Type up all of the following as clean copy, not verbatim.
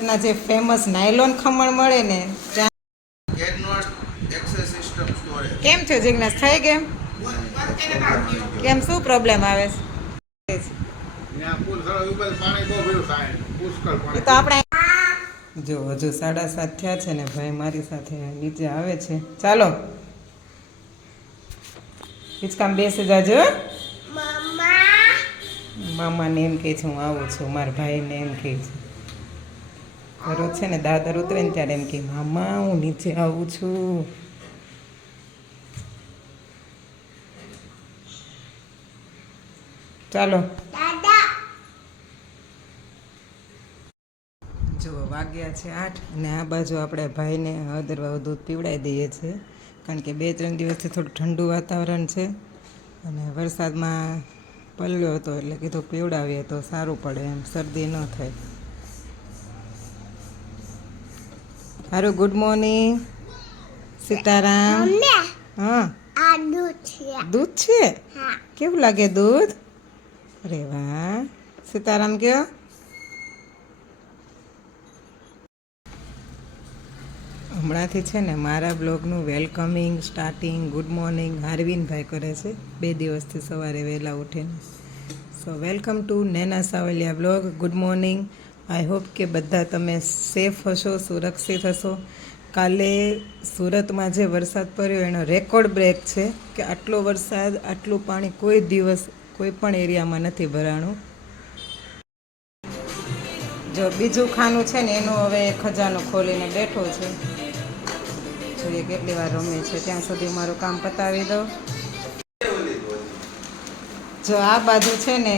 સુરતના જે famous nylon khaman મળે ને ત્યાં કેમ છો જિજ્ઞાસ થઈ કેમ કેમ શું પ્રોબ્લેમ આવે છે એ તો આપણે જો હજુ 7:30 થયા છે ને ભાઈ મારી સાથે નીચે આવે છે ચાલો હિચકામ બેસી જાજો મામાને એમ કહે છે હું આવું છું મારા ભાઈને એમ કહે છે રોજ છે ને દાદર ઉતરે ને ત્યારે એમ કે મામા હું નીચે આવું છું ચાલો જો વાગ્યા છે 8 અને આ બાજુ આપણે ભાઈને હળદરવા દૂધ પીવડાવી દઈએ છીએ કારણ કે 2-3 દિવસથી થોડું ઠંડુ વાતાવરણ છે અને વરસાદમાં પલ્યો હતો એટલે કીધું પીવડાવીએ તો સારું પડે એમ શરદી ન થાય હારું ગુડ મોર્નિંગ સીતારામ હા દૂધ છે કેવું લાગે દૂધ અરે વાહ સીતારામ કયો હમણાંથી છે ને મારા બ્લોગનું વેલકમિંગ સ્ટાર્ટિંગ ગુડ મોર્નિંગ હાર્વિનભાઈ કરે છે 2 દિવસથી સવારે વહેલા ઉઠીને so welcome to Nena Savaliya blog good morning I hope કે બધા તમે સેફ હશો સુરક્ષિત હશો કાલે સુરતમાં જે વરસાદ પડ્યો એનો રેકોર્ડ બ્રેક છે કે આટલો વરસાદ આટલું પાણી કોઈ દિવસ કોઈ પણ એરિયામાં નથી ભરાણું જો બીજું ખાનું છે ને એનું હવે ખજાનો ખોલીને બેઠો છે જોઈએ કેટલી વાર રમે છે ત્યાં સુધી મારું કામ પતાવી દઉં જો આ બાજુ છે ને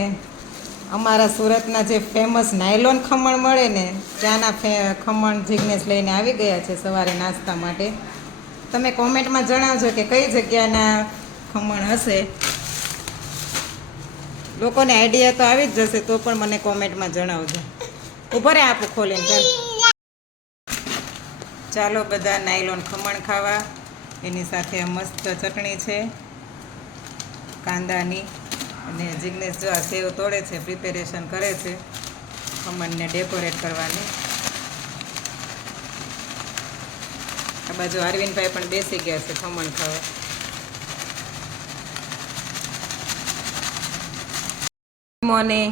અમારા સુરતના જે ફેમસ નાયલોન ખમણ મળે ને ત્યાંના ખમણ જિજ્ઞેસ લઈને આવી ગયા છે સવારે નાસ્તા માટે તમે કોમેન્ટમાં જણાવજો કે કઈ જગ્યાના ખમણ હશે લોકોને આઈડિયા તો આવી જ જશે તો પણ મને કોમેન્ટમાં જણાવજો ઉભા રે આપું ખોલીને ચાલો બધા નાયલોન ખમણ ખાવા એની સાથે મસ્ત ચટણી છે કાંદાની અને જિજ્ઞેસ જો આ સેવ તોડે છે પ્રિપેરેશન કરે છે ખમણને ડેકોરેટ કરવાની આ બાજુ અરવિંદભાઈ પણ બેસી ગયા છે ખમણ ખાવા મોર્નિંગ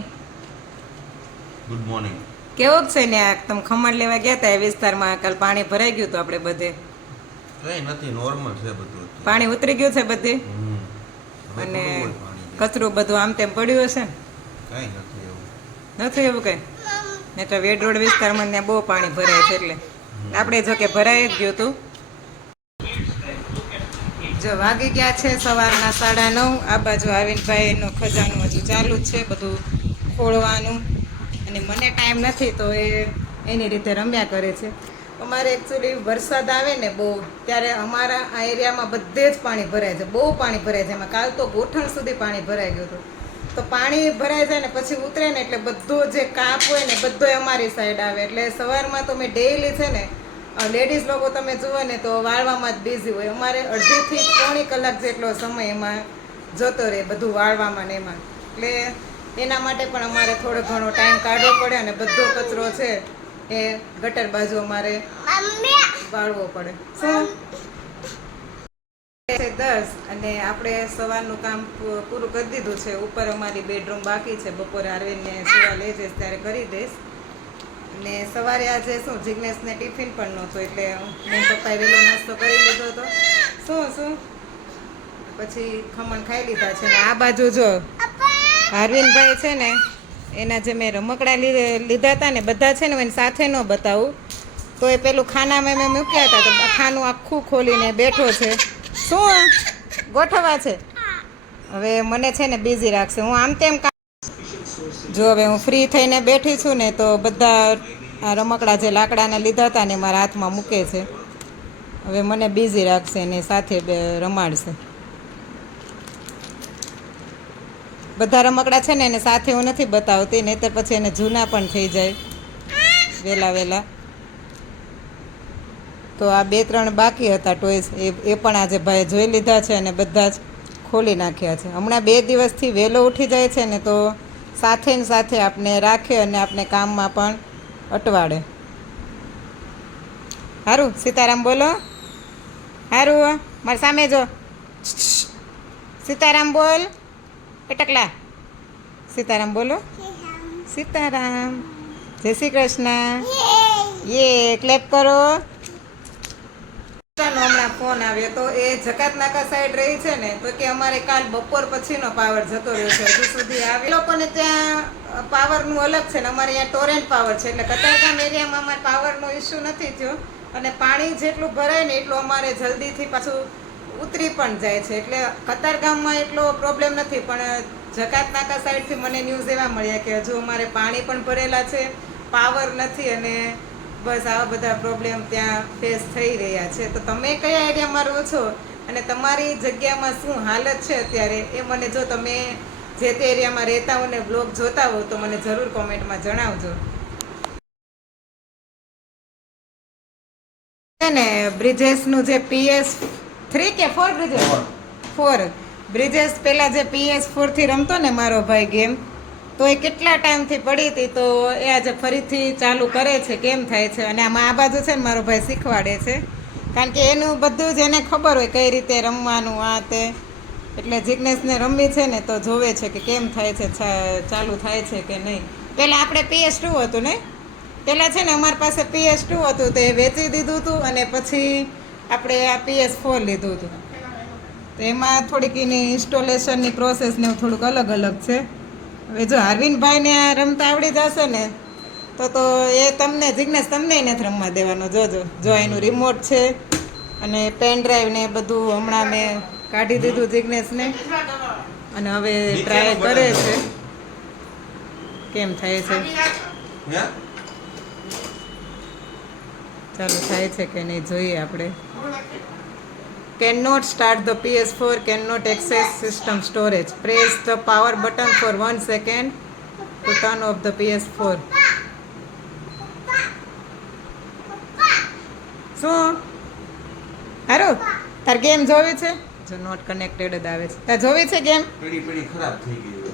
ગુડ મોર્નિંગ કેવું છે ને આ તમે ખમણ લેવા ગયા હતા એ વિસ્તારમાં કાલ પાણી ભરાઈ ગયું હતું આપણે બધે કઈ નથી નોર્મલ છે બધું પાણી ઉતરી ગયું છે બધે અને કચરું બધું આમ તેમ પડ્યું હશે ને કઈ નથી એવું નથી એવું કઈ ને તો વેડ રોડ વિસ્તારમાં ત્યાં બહુ પાણી ભરાય છે એટલે આપણે જો કે ભરાઈ જ ગયું હતું જો વાગી ગયા છે સવારના 9:30 આ બાજુ અરવિંદભાઈનું ખજાનું હજુ ચાલુ જ છે બધું ખોળવાનું અને મને ટાઈમ નથી તો એની રીતે રમ્યા કરે છે અમારે એકચ્યુઅલી વરસાદ આવે ને બહુ ત્યારે અમારા આ એરિયામાં બધે જ પાણી ભરાય છે બહુ પાણી ભરાય છે એમાં કાલ તો ગોઠણ સુધી પાણી ભરાઈ ગયું હતું તો પાણી ભરાઈ જાય ને પછી ઉતરે ને એટલે બધો જે કાપ હોય ને બધો અમારી સાઈડ આવે એટલે સવારમાં તો મેં ડેઈલી છે ને લેડીઝ લોકો તમે જુઓ ને તો વાળવામાં જ બિઝી હોય અમારે અડધીથી પોણી કલાક જેટલો સમય એમાં જતો રહે બધું વાળવામાં ને એમાં એટલે એના માટે પણ અમારે થોડો ઘણો ટાઈમ કાઢવો પડે અને બધો કચરો છે એ ગટર બાજુ અમારે વાળવો પડે શું 10 અને આપણે સવારનું કામ પૂરું કરી દીધું છે ઉપર અમારી બેડરૂમ બાકી છે બપોરે અરવિંદને સુવા લઈ જઈશ ત્યારે કરી દઈશ અને સવારે આજે શું જિજ્ઞેસને ટિફિન પણ નહોતો એટલે મેં પપ્પાએ વહેલો નાસ્તો કરી લીધો હતો શું પછી ખમણ ખાઈ લીધા છે ને આ બાજુ જો અરવિંદભાઈ છે ને એના જે મેં રમકડા લીધા હતા ને બધા છે ને એની સાથે ન બતાવું તો એ પેલું ખાનામાં મેં મૂક્યા હતા તો ખાનું આખું ખોલીને બેઠો છે શું ગોઠવવા છે હવે મને છે ને બિઝી રાખશે હું આમ તેમ જો હવે હું ફ્રી થઈને બેઠી છું ને તો બધા આ રમકડા જે લાકડાના લીધા હતા ને મારા હાથમાં મૂકે છે હવે મને બિઝી રાખશે ને સાથે રમાડશે બધા રમકડા છે ને એને સાથે હું નથી બતાવતી નહીંતર પછી એને જૂના પણ થઈ જાય વહેલા તો આ 2-3 બાકી હતા ટોયસ એ પણ આજે ભાઈએ જોઈ લીધા છે અને બધા જ ખોલી નાખ્યા છે હમણાં 2 દિવસથી વહેલો ઉઠી જાય છે ને તો સાથે ને સાથે આપણે રાખે અને આપણે કામમાં પણ અટવાડે હારું સીતારામ બોલો. હારું મારી સામે જો. સીતારામ બોલ. એ ટકલા સીતારામ બોલો. સીતારામ. જય શ્રી કૃષ્ણ. યે ક્લેપ કરો. હમણાં ફોન આવ્યો તો એ જકાત નાકા સાઈડ રહી છે ને, તો કે અમારે કાલ બપોર પછીનો પાવર જતો રહ્યો છે, હજુ સુધી આવે. એ લોકોને ત્યાં પાવરનું અલગ છે ને અમારે અહીંયા ટોરેન્ટ પાવર છે, એટલે કતારગામ એરિયામાં અમારે પાવરનો ઇસ્યુ નથી થયો, અને પાણી જેટલું ભરાય ને એટલું અમારે જલ્દીથી પાછું ઉતરી પણ જાય છે, એટલે કતારગામમાં એટલો પ્રોબ્લેમ નથી. પણ જકાત નાકા સાઈડથી મને ન્યૂઝ એવા મળ્યા કે હજુ અમારે પાણી પણ ભરેલા છે, પાવર નથી, અને બસ આવા બધા પ્રોબ્લેમ ત્યાં ફેસ થઈ રહ્યા છે. તો તમે કયા એરિયામાં રહો છો અને તમારી જગ્યામાં શું હાલત છે અત્યારે, એ મને જો તમે જે તે એરિયામાં રહેતા હો ને બ્લોગ જોતા હો તો મને જરૂર કોમેન્ટમાં જણાવજો. છે ને બ્રિજેશનું જે PS3 કે 4 બ્રિજેશ 4 બ્રિજેશ પેલા જે PS4 થી રમતો ને મારો ભાઈ ગેમ, તો એ કેટલા ટાઈમથી પડી હતી, તો એ આજે ફરીથી ચાલુ કરે છે. કેમ થાય છે, અને આમાં આ બાજુ છે ને મારો ભાઈ શીખવાડે છે, કારણ કે એનું બધું જ એને ખબર હોય કઈ રીતે રમવાનું આ તે, એટલે જિજ્ઞેશને રમવી છે ને તો જોવે છે કે કેમ થાય છે, ચાલુ થાય છે કે નહીં. પહેલાં આપણે PS2 હતું ને, પહેલાં છે ને અમારી પાસે PS2 હતું, તે વેચી દીધું હતું, અને પછી આપણે આ PS4 લીધું હતું. તો એમાં થોડીક એની ઇન્સ્ટોલેશનની પ્રોસેસ ને એવું થોડુંક અલગ અલગ છે. હવે જો અરવિંદભાઈને રમતા આવડી જશે ને તો એ તમને જિજ્ઞેશ તમને નથી રમવા દેવાનો. જોજો જો એનું રિમોટ છે અને પેન ડ્રાઈવ ને બધું હમણાં મેં કાઢી દીધું જિજ્ઞેશને, અને હવે ટ્રાય કરે છે કેમ થાય છે, ચાલુ થાય છે કે નહીં જોઈએ આપણે. Cannot start the PS4, cannot access system storage. Press the power button for 1 second to turn off the PS4. શું હારું તાર ગેમ જોવી છે? જો નોટ કનેક્ટેડ જ આવે છે. તાર જોવી છે ગેમ? પીડી ખરાબ થઈ ગઈ.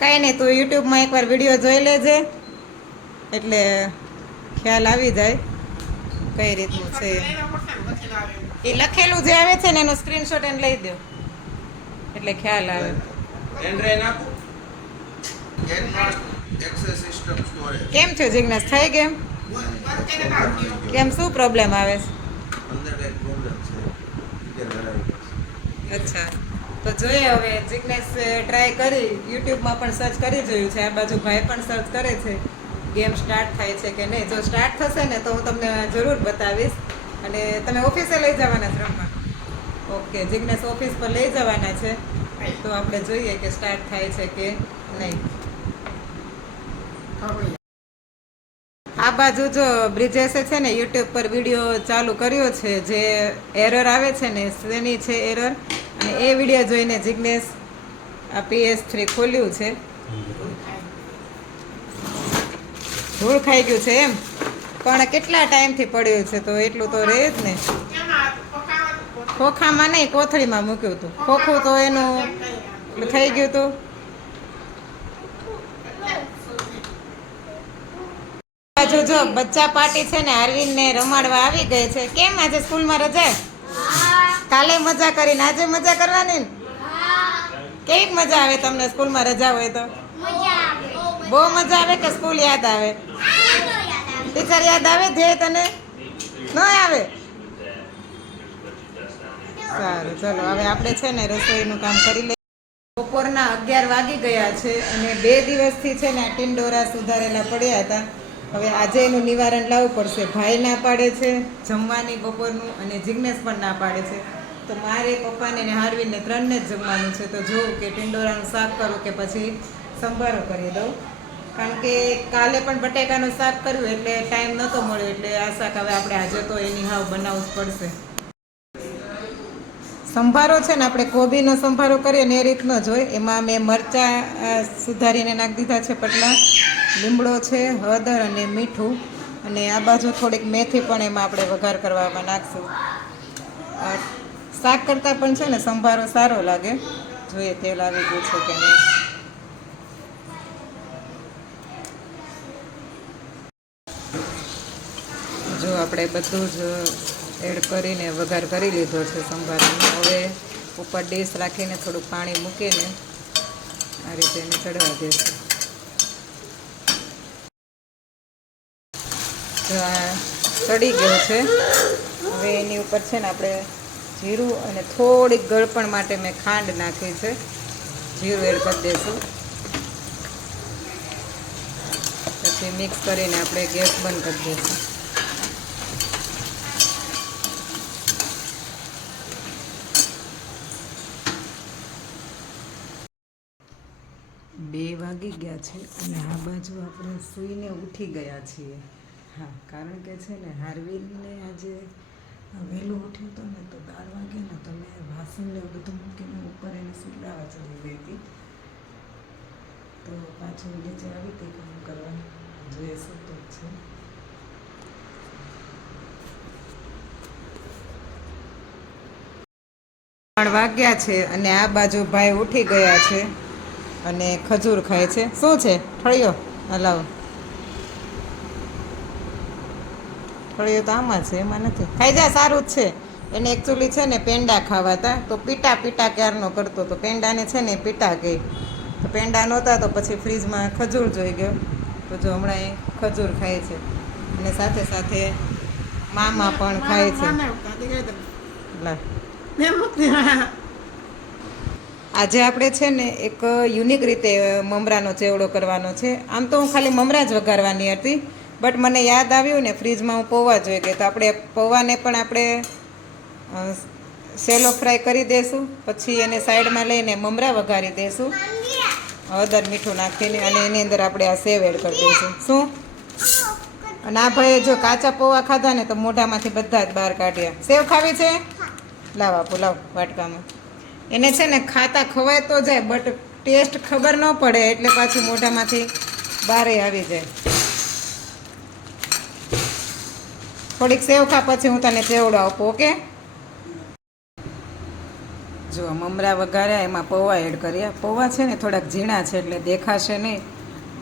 કાંઈ નહીં, તું યુટ્યુબમાં એકવાર વિડીયો જોઈ લેજે એટલે ખ્યાલ આવી જાય કઈ રીતનું છે. એ લખેલું જે આવે છે ને એનો સ્ક્રીનશોટ એને લઈ દો એટલે ખ્યાલ આવે. કેમ છે જિજ્ઞેશ, થઈ ગેમ? કેમ શું પ્રોબ્લેમ આવે છે? અચ્છા, તો જોઈએ હવે જિજ્ઞેશ ટ્રાય કરી, યુટ્યુબમાં પણ સર્ચ કરી જોયું છે, આ બાજુ ભાઈ પણ સર્ચ કરે છે ગેમ સ્ટાર્ટ થાય છે કે નહીં. જો સ્ટાર્ટ થશે ને તો હું તમને જરૂર બતાવીશ. અને તમે ઓફિસે લઈ જવાના છે રમવા? ઓકે, જિજ્ઞેશ ઓફિસ પર લઈ જવાના છે, તો આપણે જોઈએ કે સ્ટાર્ટ થાય છે કે નહીં. આ બાજુ જો બ્રિજેશે છે ને યુટ્યુબ પર વિડીયો ચાલુ કર્યો છે, જે એરર આવે છે ને શેની છે એરર, અને એ વિડીયો જોઈને જિજ્ઞેશ આ PS3 ખોલ્યું છે. ધૂળ ખાઈ ગયું છે એમ, પણ કેટલા ટાઈમથી પડ્યું છે તો એટલું તો રહે જ ને. ખોખામાં નહીં, કોથળીમાં મૂક્યું હતું. ખોખું તો એનું થઈ ગયું હતું. બાજુ જો બચ્ચા પાર્ટી છે ને અરવિંદને રમાડવા આવી ગઈ છે. કેમ આજે સ્કૂલમાં રજા? કાલે મજા કરીને આજે મજા કરવાની ને? કેવી મજા આવે તમને સ્કૂલમાં રજા હોય તો? બહુ મજા આવે કે સ્કૂલ યાદ આવે? ટીચર યાદ આવે છે તને? ન આવે? સારું, ચલો હવે આપણે છે ને રસોઈનું કામ કરી લઈએ. બપોરના 11 વાગી ગયા છે, અને 2 દિવસથી છે ને ટિંડોરા સુધારેલા પડ્યા હતા. હવે આજે એનું નિવારણ લાવવું પડશે. ભાઈ ના પાડે છે જમવાની બપોરનું, અને જિજ્ઞેશ પણ ના પાડે છે. તો મારે પપ્પાને ને હાર્વિનને 3ને જ જમવાનું છે. તો જોઉં કે ટિંડોરાનું શાક કરું કે પછી સંભારો કરી દઉં, કારણ કે કાલે પણ બટેકાનું શાક કર્યું એટલે ટાઈમ નહોતો મળ્યો, એટલે આ શાક હવે આપણે આજે તો એની હાવ બનાવવું જ પડશે. સંભારો છે ને આપણે કોબીનો સંભારો કરીએ ને એ રીતનો જ હોય. એમાં મેં મરચાં સુધારીને નાખી દીધા છે પટલા, લીમડો છે, હળદર અને મીઠું, અને આ બાજુ થોડીક મેથી પણ એમાં આપણે વઘાર કરવામાં નાખશું. શાક કરતાં પણ છે ને સંભારો સારો લાગે. જોઈએ તેલ આવી ગયું છે કે નહીં. જો આપણે બધું જ એડ કરીને વઘાર કરી લીધો છે સંભારનો. હવે ઉપર ડીશ રાખીને થોડુંક પાણી મૂકીને આ રીતે એને ચડવા દેશું. જો આ ચડી ગયો છે. હવે એની ઉપર છે ને આપણે જીરું અને થોડીક ગળપણ માટે મેં ખાંડ નાખી છે. જીરું એડ કરી દઈશું. પછી મિક્સ કરીને આપણે ગેસ બંધ કરી દઈશું. બે વાગી ગયા છે અને આ બાજુ આપણે સૂઈને ઉઠી ગયા છીએ. હા, કારણ કે છે ને હાર્વિનને આજે વહેલું ઉઠ્યું હતું ને તો 12 વાગે ને તો મેં વાસણને બધું મૂકીને ઉપર એને સુલાવા ચડી ગઈ હતી. તો પાછું નીચે આવી હતી કામ કરવા. જોઈએ શું તો છે. 3 વાગ્યા છે અને આ બાજુ ભાઈ ઉઠી ગયા છે અને ખજૂર ખાય છે. શું છે? ઠળિયો હલાવો. ઠળિયો તો આમાં છે, એમાં નથી. ખાઈ જા, સારું જ છે. એને એકચ્યુઅલી છે ને પેંડા ખાવાતા, તો પીટા પીટા ક્યારનો કરતો તો પેંડાને છે ને પીટા કહે. તો પેંડા નહોતા તો પછી ફ્રીજમાં ખજૂર જોઈ ગયો, તો જો હમણાં એ ખજૂર ખાય છે અને સાથે સાથે મામા પણ ખાય છે. લા, આજે આપણે છે ને એક યુનિક રીતે મમરાનો ચેવડો કરવાનો છે. આમ તો હું ખાલી મમરા જ વઘારવાની હતી, બટ મને યાદ આવ્યું ને ફ્રીજમાં હું પૌવા જોઈ ગઈ, તો આપણે પૌવાને પણ આપણે સેલો ફ્રાય કરી દઈશું. પછી એને સાઈડમાં લઈને મમરા વઘારી દઈશું હળદર મીઠું નાખીને, અને એની અંદર આપણે આ સેવ એડ કરી દઈશું. શું? અને આ ભાઈએ જો કાચા પૌવા ખાધા ને તો મોઢામાંથી બધા જ બહાર કાઢ્યા. સેવ ખાવી છે? લાવ આપો, લાવ વાટકામાં. એને છે ને ખાતા ખવાય તો જાય, બટ ટેસ્ટ ખબર ન પડે એટલે પાછું મોઢામાંથી બહાર આવી જાય. થોડીક સેવ ખા, પછી હું તને ચેવડો આપું. ઓકે? જો મમરા વઘાર્યા, એમાં પૌવા એડ કર્યા. પૌવા છે ને થોડાક ઝીણા છે એટલે દેખાશે નહીં,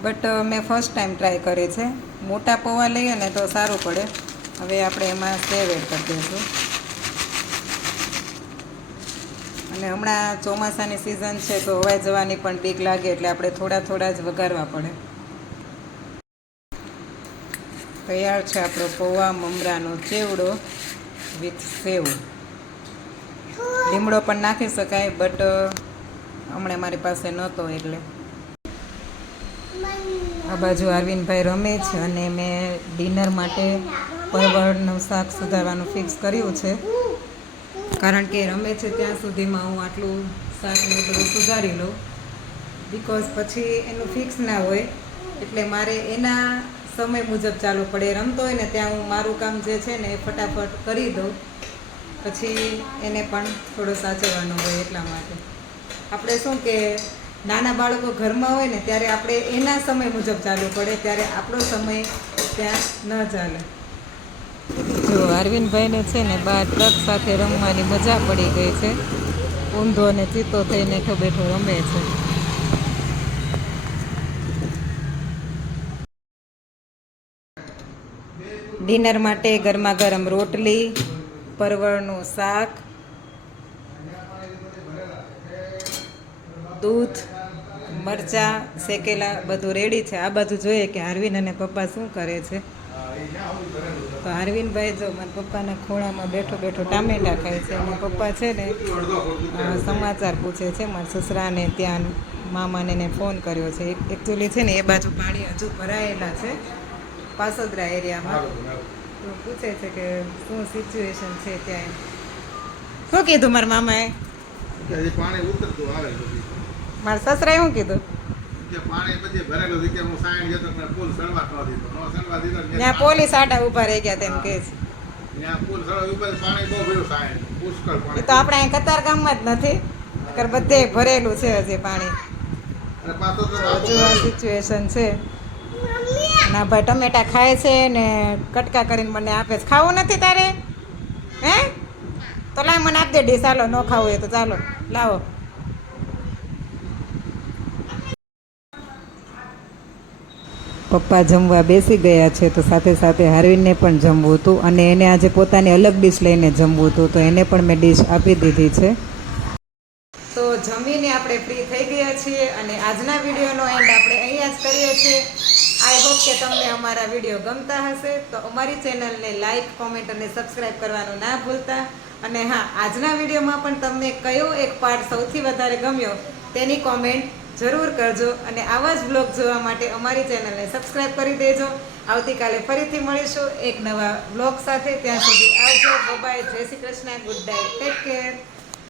બટ મેં ફર્સ્ટ ટાઈમ ટ્રાય કરી છે. મોટા પૌવા લઈએ ને તો સારું પડે. હવે આપણે એમાં સેવ એડ કરી દઈશું. અને હમણાં ચોમાસાની સિઝન છે તો હવાઈ જવાની પણ બીક લાગે, એટલે આપણે થોડા થોડા જ વઘારવા પડે. તૈયાર છે આપણો પૌવા મમરાનો ચેવડો વિથ સેવ. લીમડો પણ નાખી શકાય, બટ હમણાં મારી પાસે નહોતો એટલે. આ બાજુ અરવિંદભાઈ રમે છે અને મેં ડિનર માટે પરવળનું શાક સુધારવાનું ફિક્સ કર્યું છે, કારણ કે રમે છે ત્યાં સુધીમાં હું આટલું શાકને બધું સુધારી લઉં. બિકોઝ પછી એનું ફિક્સ ના હોય, એટલે મારે એના સમય મુજબ ચાલુ પડે. રમતો હોય ને ત્યાં હું મારું કામ જે છે ને એ ફટાફટ કરી દઉં, પછી એને પણ થોડો સાચવવાનો હોય. એટલા માટે આપણે શું કે નાના બાળકો ઘરમાં હોય ને ત્યારે આપણે એના સમય મુજબ ચાલુ પડે, ત્યારે આપણો સમય ત્યાં ન ચાલે. જો અરવિંદભાઈને છે ને બહાર ટ્રક સાથે રમવાની મજા પડી ગઈ છે. ઊંધો અને ચીતો થઈને બેઠો બેઠો રમે છે. ડિનર માટે ગરમા ગરમ રોટલી, પરવળનું શાક, દૂધ, મરચાં શેકેલા બધું રેડી છે. આ બાજુ જોઈએ કે હાર્વિન અને પપ્પા શું કરે છે. તો હાર્વિનભાઈ જો મારા પપ્પાના ખોળામાં બેઠો બેઠો ટામેટા ખાય છે, અને પપ્પા છે ને સમાચાર પૂછે છે. મારા સસરાને ત્યાં મામાને એને ફોન કર્યો છે. એકચ્યુઅલી છે ને એ બાજુ પાણી હજુ ભરાયેલા છે પાસોદરા એરિયામાં, તો પૂછે છે કે શું સિચ્યુએશન છે ત્યાં. શું કીધું મારા મામાએ? પાણી ઉતરતું આવે છે. મારા સસરાએ શું કીધું? પાણી બધે ભરેલું છે કે હું સાઈડ જતો પણ પુલ સળવા ન દીધો. નો સળવા દીધો ત્યાં પોલીસ આડા ઊભા રહી ગયા તેમ કહે છે. ત્યાં પુલ સળવા ઉપર પાણી બહુ ભર્યું સાઈડ પુષ્કળ એ પાણી. તો આપણે અહીં કતાર ગામમાં જ નથી, નકર બધે ભરેલું છે હજી પાણી. અને પાછો તો હજુ આ સિચ્યુએશન છે. ના ભાઈ ટમેટા ખાય છે ને કટકા કરીને મને આપે છે. ખાવું નથી તારે? હે? તો લાવ મને આપી દે ડીશ. ચાલો, ન ખાવું એ તો ચાલો લાવો. પપ્પા જમવા બેસી ગયા છે, તો સાથે સાથે હાર્વિનને પણ જમવું હતું અને એને આજે પોતાની અલગ ડીશ લઈને જમવું હતું, તો એને પણ મેં ડીશ આપી દીધી છે. તો જમીને આપણે ફ્રી થઈ ગયા છીએ અને આજના વિડીયોનો એન્ડ આપણે અહીંયા જ કરીએ છીએ. આઈ હોપ કે તમને અમારા વિડીયો ગમતા હશે, તો અમારી ચેનલને લાઈક, કોમેન્ટ અને સબસ્ક્રાઈબ કરવાનું ના ભૂલતા. અને હા, આજના વિડીયોમાં પણ તમને કયો એક પાર્ટ સૌથી વધારે ગમ્યો તેની કોમેન્ટ જરૂર કરજો અને આવા જ બ્લોગ જોવા માટે અમારી ચેનલને સબસ્ક્રાઈબ કરી દેજો. આવતીકાલે ફરીથી મળીશું એક નવા બ્લોગ સાથે. ત્યાં સુધી આવજો, બાય, જય Shri Krishna, good night, take care.